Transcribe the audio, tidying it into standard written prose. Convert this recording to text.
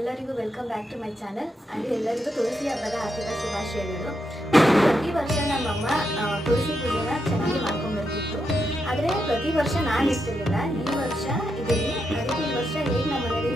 ಎಲ್ಲರಿಗೂ welcome back to my channel. ಅಂದರೆ ಎಲ್ಲರಿಗೂ ತುಳಸಿ ಹಬ್ಬದ ಆರ್ಥಿಕ ಶುಭಾಶಯಗಳು. ಪ್ರತಿ ವರ್ಷ ನಮ್ಮಮ್ಮ ತುಳಸಿ ಪೂಜೆನ ಚೆನ್ನಾಗಿ ಮಾಡ್ಕೊಂಡ್ಬರ್ತಿತ್ತು. ಆದರೆ ಪ್ರತಿ ವರ್ಷ ನಾನು ಇರ್ತಿರ್ಲಿಲ್ಲ. ಈ ವರ್ಷ ಇದೀನಿ. ಅದಕ್ಕೆ ಈ ವರ್ಷ ಹೇಗೆ ನಮ್ಮ ಮನೇಲಿ